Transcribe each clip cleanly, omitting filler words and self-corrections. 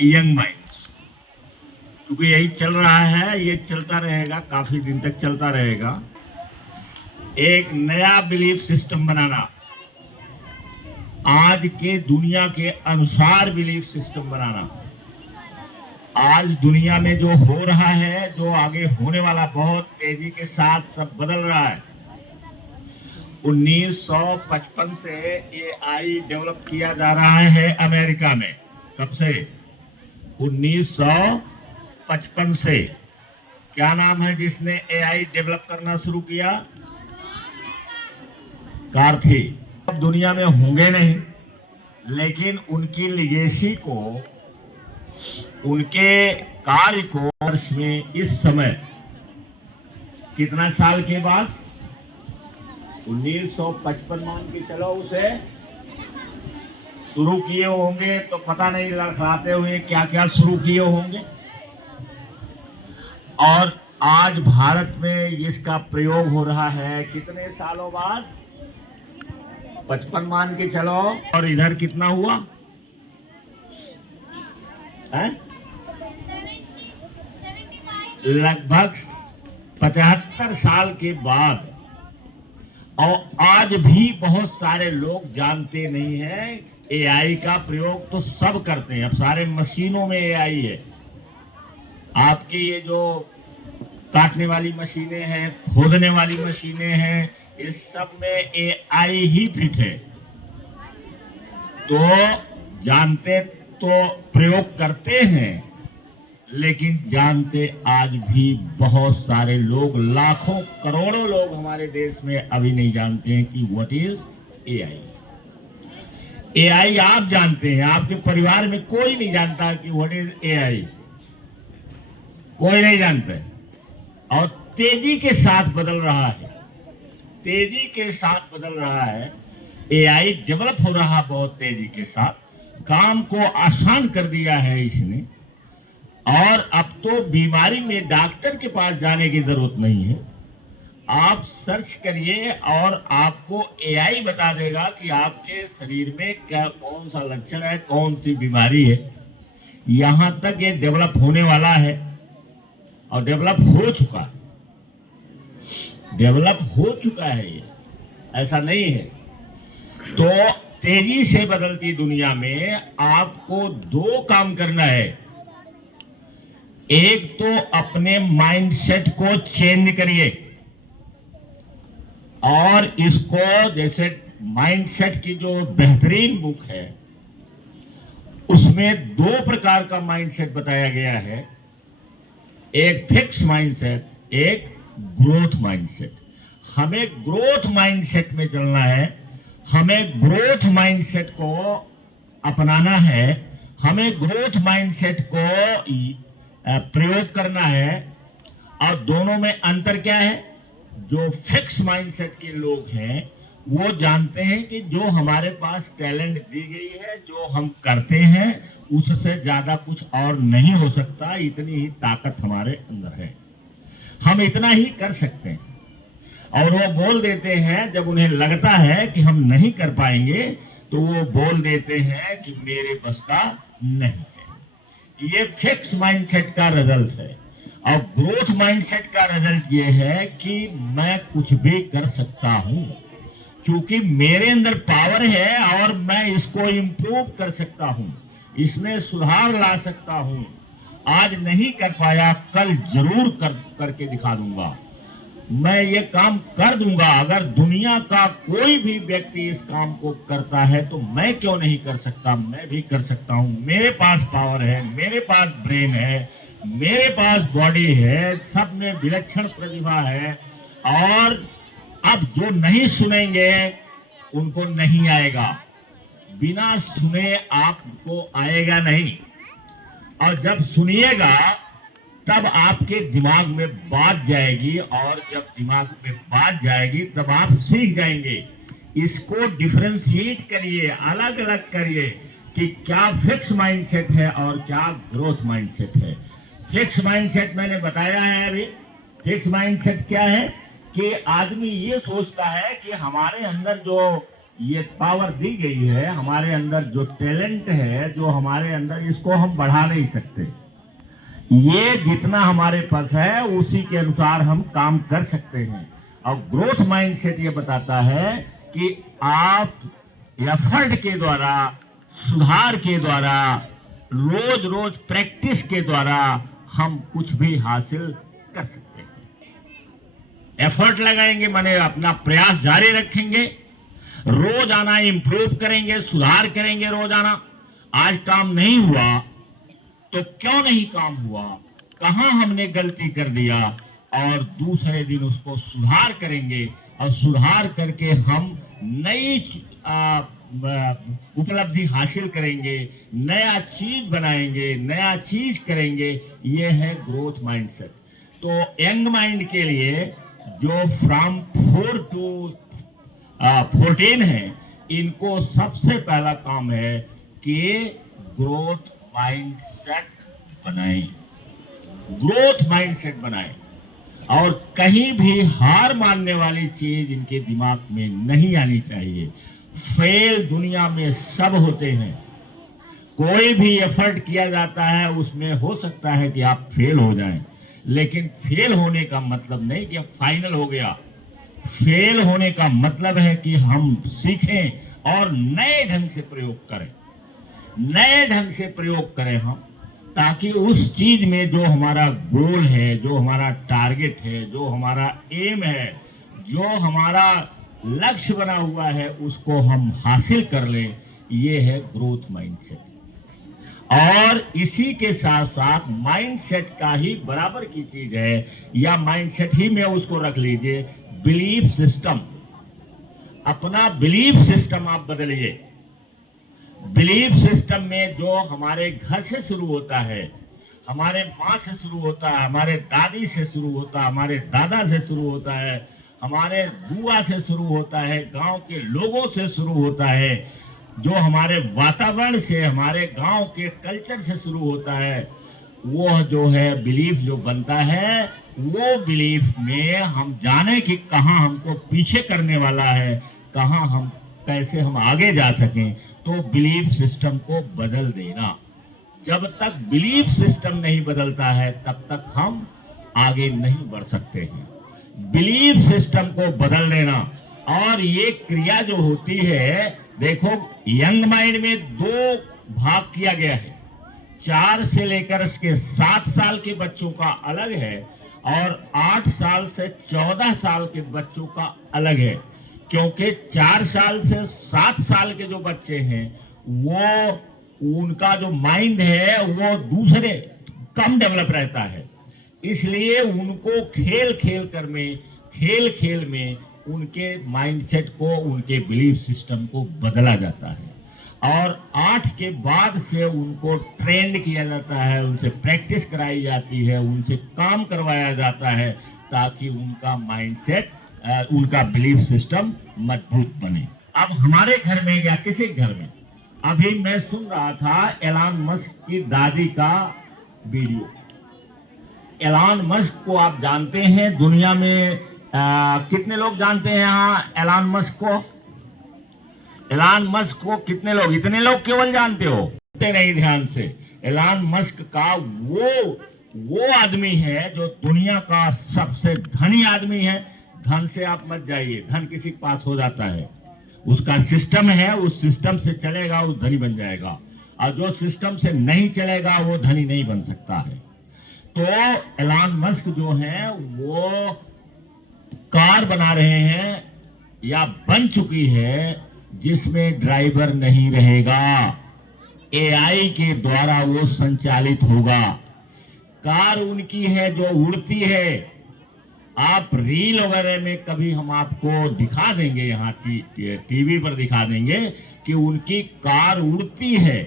Young minds, क्योंकि यही चल रहा है, ये चलता रहेगा, काफी दिन तक चलता रहेगा। एक नया बिलीफ सिस्टम बनाना, आज के दुनिया के अनुसार बिलीफ सिस्टम बनाना। आज दुनिया में जो हो रहा है, जो आगे होने वाला, बहुत तेजी के साथ सब बदल रहा है। 1955 से एआई डेवलप किया जा रहा है अमेरिका में। कब से? 1955 से। क्या नाम है जिसने एआई डेवलप करना शुरू किया? कार्थी। अब दुनिया में होंगे नहीं, लेकिन उनकी लिगेसी को, उनके कार्य को वर्ष में इस समय कितना साल के बाद, 1955 मान के चलो, उसे शुरू किए होंगे तो पता नहीं लड़खड़ाते हुए क्या क्या शुरू किए होंगे। और आज भारत में इसका प्रयोग हो रहा है कितने सालों बाद? 55 मान के चलो। और इधर कितना हुआ है? लगभग 75 साल के बाद। और आज भी बहुत सारे लोग जानते नहीं हैं। एआई का प्रयोग तो सब करते हैं, अब सारे मशीनों में एआई है। आपकी ये जो काटने वाली मशीनें हैं, खोदने वाली मशीनें हैं, इस सब में एआई ही फिट है। तो जानते तो प्रयोग करते हैं, लेकिन जानते आज भी बहुत सारे लोग, लाखों करोड़ों लोग हमारे देश में अभी नहीं जानते हैं कि व्हाट इज एआई। एआई आप जानते हैं, आपके परिवार में कोई नहीं जानता कि व्हाट इज एआई, कोई नहीं जानता है। और तेजी के साथ बदल रहा है, तेजी के साथ बदल रहा है। एआई डेवलप हो रहा बहुत तेजी के साथ, काम को आसान कर दिया है इसने। और अब तो बीमारी में डॉक्टर के पास जाने की जरूरत नहीं है। आप सर्च करिए और आपको एआई बता देगा कि आपके शरीर में क्या, कौन सा लक्षण है, कौन सी बीमारी है। यहां तक ये डेवलप होने वाला है और डेवलप हो चुका है, डेवलप हो चुका है ये, ऐसा नहीं है। तो तेजी से बदलती दुनिया में आपको दो काम करना है। एक तो अपने माइंडसेट को चेंज करिए, और इसको, जैसे माइंडसेट की जो बेहतरीन बुक है उसमें दो प्रकार का माइंडसेट बताया गया है, एक फिक्स माइंडसेट, एक ग्रोथ माइंडसेट। हमें ग्रोथ माइंडसेट में चलना है, हमें ग्रोथ माइंडसेट को अपनाना है, हमें ग्रोथ माइंडसेट को प्रयोग करना है। और दोनों में अंतर क्या है? जो फिक्स माइंडसेट के लोग हैं वो जानते हैं कि जो हमारे पास टैलेंट दी गई है, जो हम करते हैं, उससे ज्यादा कुछ और नहीं हो सकता, इतनी ही ताकत हमारे अंदर है, हम इतना ही कर सकते हैं। और वो बोल देते हैं, जब उन्हें लगता है कि हम नहीं कर पाएंगे तो वो बोल देते हैं कि मेरे बस का नहीं है। ये फिक्स माइंडसेट का रिजल्ट है। और ग्रोथ माइंडसेट का रिजल्ट ये है कि मैं कुछ भी कर सकता हूं, क्योंकि मेरे अंदर पावर है और मैं इसको इंप्रूव कर सकता हूं, इसमें सुधार ला सकता हूं। आज नहीं कर पाया, कल जरूर करके दिखा दूंगा, मैं ये काम कर दूंगा। अगर दुनिया का कोई भी व्यक्ति इस काम को करता है तो मैं क्यों नहीं कर सकता? मैं भी कर सकता हूं। मेरे पास पावर है, मेरे पास ब्रेन है, मेरे पास बॉडी है, सब में विलक्षण प्रतिभा है। और अब जो नहीं सुनेंगे उनको नहीं आएगा, बिना सुने आपको आएगा नहीं। और जब सुनिएगा तब आपके दिमाग में बात जाएगी, और जब दिमाग में बात जाएगी तब आप सीख जाएंगे। इसको डिफरेंशिएट करिए, अलग अलग करिए कि क्या फिक्स माइंडसेट है और क्या ग्रोथ माइंडसेट है। फिक्स माइंडसेट मैंने बताया है अभी। फिक्स माइंडसेट क्या है? कि आदमी ये सोचता है कि हमारे अंदर जो ये पावर दी गई है, हमारे अंदर जो टैलेंट है, जो हमारे अंदर, इसको हम बढ़ा नहीं सकते। ये जितना हमारे पास है उसी के अनुसार हम काम कर सकते हैं। और ग्रोथ माइंडसेट ये बताता है कि आप एफर्ट के द्वारा, सुधार के द्वारा, रोज रोज प्रैक्टिस के द्वारा हम कुछ भी हासिल कर सकते हैं। एफर्ट लगाएंगे माने अपना प्रयास जारी रखेंगे, रोजाना इंप्रूव करेंगे, सुधार करेंगे रोजाना। आज काम नहीं हुआ तो क्यों नहीं काम हुआ, कहां हमने गलती कर दिया, और दूसरे दिन उसको सुधार करेंगे, और सुधार करके हम नई उपलब्धि हासिल करेंगे, नया चीज बनाएंगे, नया चीज करेंगे। ये है ग्रोथ माइंडसेट। तो यंग माइंड के लिए जो फ्रॉम 4 to 14 है, इनको सबसे पहला काम है कि ग्रोथ माइंडसेट बनाएं, ग्रोथ माइंडसेट बनाएं। और कहीं भी हार मानने वाली चीज इनके दिमाग में नहीं आनी चाहिए। फेल दुनिया में सब होते हैं, कोई भी एफर्ट किया जाता है उसमें हो सकता है कि आप फेल हो जाएं, लेकिन फेल होने का मतलब नहीं कि अब फाइनल हो गया। फेल होने का मतलब है कि हम सीखें और नए ढंग से प्रयोग करें, नए ढंग से प्रयोग करें हम, ताकि उस चीज में जो हमारा गोल है, जो हमारा टारगेट है, जो हमारा एम है, जो हमारा लक्ष्य बना हुआ है, उसको हम हासिल कर लें। ये है ग्रोथ माइंडसेट। और इसी के साथ साथ माइंडसेट का ही बराबर की चीज है, या माइंडसेट ही में उसको रख लीजिए, बिलीफ सिस्टम। अपना बिलीफ सिस्टम आप बदलिए। बिलीफ सिस्टम में जो हमारे घर से शुरू होता है, हमारे माँ से शुरू होता है, हमारे दादी से शुरू होता है, हमारे दादा से शुरू होता है, हमारे बुआ से शुरू होता है, गांव के लोगों से शुरू होता है, जो हमारे वातावरण से, हमारे गांव के कल्चर से शुरू होता है, वो जो है बिलीफ जो बनता है, वो बिलीफ में हम जाने कि कहाँ हमको पीछे करने वाला है, कहाँ हम कैसे हम आगे जा सकें। तो बिलीफ सिस्टम को बदल देना। जब तक बिलीफ सिस्टम नहीं बदलता है तब तक हम आगे नहीं बढ़ सकते हैं। बिलीफ सिस्टम को बदल देना। और ये क्रिया जो होती है, देखो यंग माइंड में 2 भाग किया गया है। 4 से लेकर के 7 साल के बच्चों का अलग है, और 8 साल से 14 साल के बच्चों का अलग है। क्योंकि 4 साल से 7 साल के जो बच्चे हैं, वो उनका जो माइंड है वो दूसरे कम डेवलप रहता है, इसलिए उनको खेल खेल में उनके माइंडसेट को, उनके बिलीफ सिस्टम को बदला जाता है। और 8 के बाद से उनको ट्रेंड किया जाता है, उनसे प्रैक्टिस कराई जाती है, उनसे काम करवाया जाता है, ताकि उनका माइंडसेट, उनका बिलीफ सिस्टम मजबूत बने। अब हमारे घर में या किसी घर में, अभी मैं सुन रहा था एलन मस्क की दादी का वीडियो। एलन मस्क को आप जानते हैं, दुनिया में कितने लोग जानते हैं यहाँ एलन मस्क को? एलन मस्क को कितने लोग? इतने लोग केवल जानते हो, नहीं ध्यान से। एलन मस्क का वो आदमी है जो दुनिया का सबसे धनी आदमी है। धन से आप मत जाइए, धन किसी के पास हो जाता है, उसका सिस्टम है, उस सिस्टम से चलेगा वो धनी बन जाएगा, और जो सिस्टम से नहीं चलेगा वो धनी नहीं बन सकता है। तो एलन मस्क जो है वो कार बना रहे हैं या बन चुकी है, जिसमें ड्राइवर नहीं रहेगा, एआई के द्वारा वो संचालित होगा। कार उनकी है जो उड़ती है। आप रील वगैरह में कभी हम आपको दिखा देंगे, यहाँ टीवी पर दिखा देंगे कि उनकी कार उड़ती है।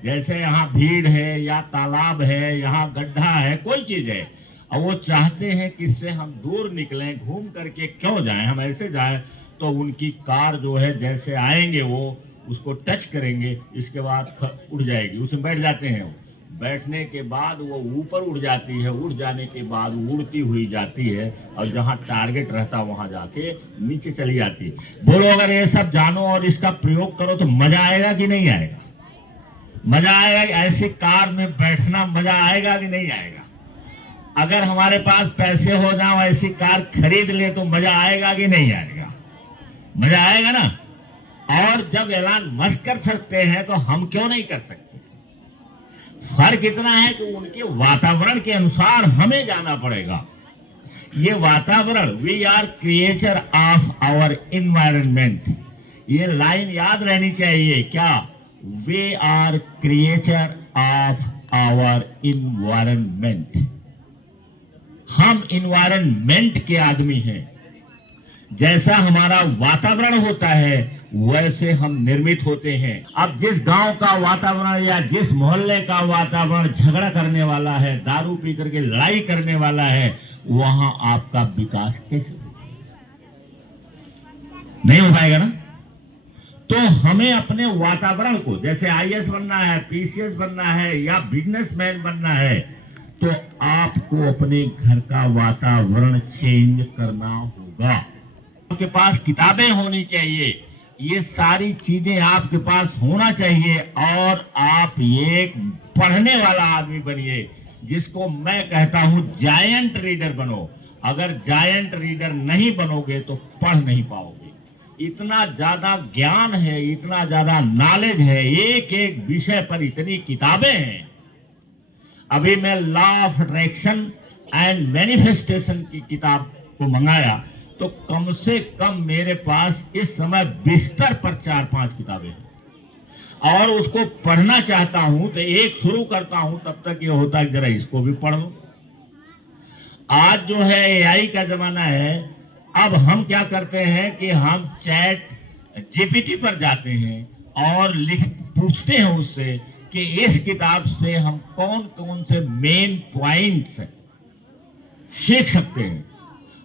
जैसे यहाँ भीड़ है या तालाब है, यहाँ गड्ढा है, कोई चीज है, और वो चाहते हैं कि इससे हम दूर निकलें, घूम करके क्यों जाएं, हम ऐसे जाएं, तो उनकी कार जो है जैसे आएंगे वो उसको टच करेंगे, इसके बाद उड़ जाएगी, उसमें बैठ जाते हैं, बैठने के बाद वो ऊपर उड़ जाती है, उड़ जाने के बाद उड़ती हुई जाती है और जहां टारगेट रहता वहां जाके नीचे चली जाती है। बोलो अगर ये सब जानो और इसका प्रयोग करो तो मजा आएगा कि नहीं आएगा? मजा आएगा। ऐसी कार में बैठना मजा आएगा कि नहीं आएगा? अगर हमारे पास पैसे हो जाओ ऐसी कार खरीद ले तो मजा आएगा कि नहीं आएगा? मजा आएगा ना। और जब एलान मस्क कर सकते हैं तो हम क्यों नहीं कर सकते? फर्क इतना है कि उनके वातावरण के अनुसार हमें जाना पड़ेगा। ये वातावरण, we are creature of our environment, ये लाइन याद रहनी चाहिए। क्या? We are creature of our environment. हम एनवायरनमेंट के आदमी हैं। जैसा हमारा वातावरण होता है वैसे हम निर्मित होते हैं। अब जिस गांव का वातावरण या जिस मोहल्ले का वातावरण झगड़ा करने वाला है, दारू पी करके लड़ाई करने वाला है, वहां आपका विकास कैसे होगा? नहीं हो पाएगा ना। तो हमें अपने वातावरण को, जैसे आईएएस बनना है, पीसीएस बनना है या बिजनेसमैन बनना है, तो आपको अपने घर का वातावरण चेंज करना होगा। आपके पास किताबें होनी चाहिए, ये सारी चीजें आपके पास होना चाहिए और आप एक पढ़ने वाला आदमी बनिए, जिसको मैं कहता हूं जायंट रीडर बनो। अगर जायंट रीडर नहीं बनोगे तो पढ़ नहीं पाओगे। इतना ज्यादा ज्ञान है, इतना ज्यादा नॉलेज है, एक एक विषय पर इतनी किताबें हैं। अभी मैं law of attraction and manifestation की किताब को मंगाया तो कम से कम मेरे पास इस समय बिस्तर पर 4-5 किताबें हैं और उसको पढ़ना चाहता हूं तो एक शुरू करता हूं, तब तक ये होता है जरा इसको भी पढ़ लो। आज जो है एआई का जमाना है। अब हम क्या करते हैं कि हम चैट जीपीटी पर जाते हैं और पूछते हैं उससे कि इस किताब से हम कौन कौन से मेन पॉइंट्स सीख सकते हैं।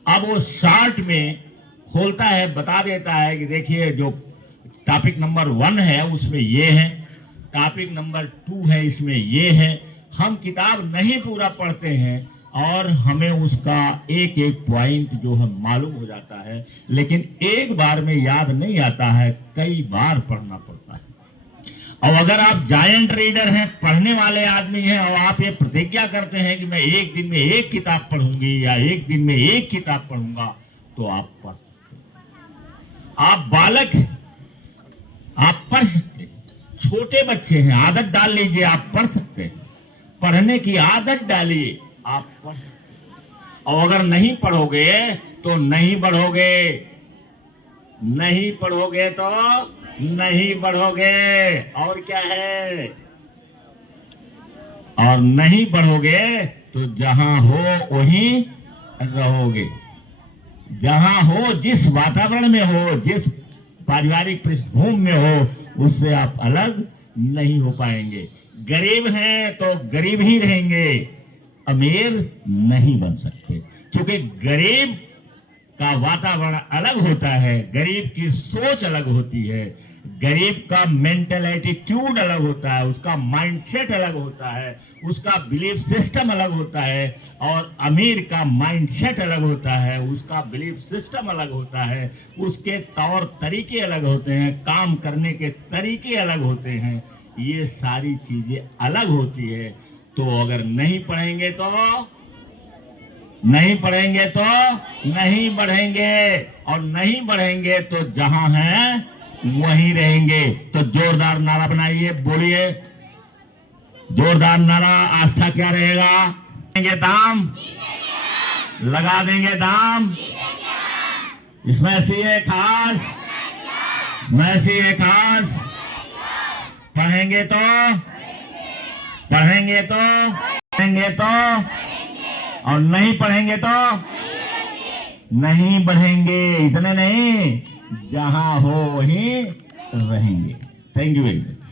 अब वो शॉर्ट में खोलता है, बता देता है कि देखिए जो टॉपिक नंबर 1 है उसमें ये है, टॉपिक नंबर 2 है इसमें ये है। हम किताब नहीं पूरा पढ़ते हैं और हमें उसका एक एक पॉइंट जो है मालूम हो जाता है, लेकिन एक बार में याद नहीं आता है, कई बार पढ़ना पड़ता है। और अगर आप जायंट रीडर हैं, पढ़ने वाले आदमी हैं और आप ये प्रतिज्ञा करते हैं कि मैं एक दिन में एक किताब पढ़ूंगी या एक दिन में एक किताब पढ़ूंगा, तो आप पढ़ सकते हैं। आप बालक हैं, आप पढ़ सकते हैं। छोटे बच्चे हैं, आदत डाल लीजिए, आप पढ़ सकते हैं। पढ़ने की आदत डालिए, आप पढ़ सकते हैं। और अगर नहीं पढ़ोगे तो नहीं बढ़ोगे, नहीं पढ़ोगे तो नहीं बढ़ोगे। और क्या है? और नहीं बढ़ोगे तो जहां हो वहीं रहोगे। जहां हो, जिस वातावरण में हो, जिस पारिवारिक पृष्ठभूमि में हो, उससे आप अलग नहीं हो पाएंगे। गरीब हैं तो गरीब ही रहेंगे, अमीर नहीं बन सकते। क्योंकि गरीब का वातावरण अलग होता है, गरीब की सोच अलग होती है, गरीब का मेंटल एटीट्यूड अलग होता है, उसका माइंडसेट अलग होता है, उसका बिलीफ सिस्टम अलग होता है। और अमीर का माइंडसेट अलग होता है, उसका बिलीफ सिस्टम अलग होता है, उसके तौर तरीके अलग होते हैं, काम करने के तरीके अलग होते हैं। ये सारी चीजें अलग होती है। तो अगर नहीं पढ़ेंगे तो नहीं पढ़ेंगे तो नहीं बढ़ेंगे, और नहीं बढ़ेंगे तो जहां हैं वहीं रहेंगे। तो जोरदार नारा बनाइए, बोलिए जोरदार नारा। आस्था क्या रहेगा? देंगे दाम, लगा देंगे दाम, इसमें से ये खास, इसमें से ये खास। पढ़ेंगे तो पढ़ेंगे तो पढ़ेंगे तो, और नहीं पढ़ेंगे तो नहीं बढ़ेंगे। इतने नहीं, जहां हो वहीं रहेंगे। Thank you very much.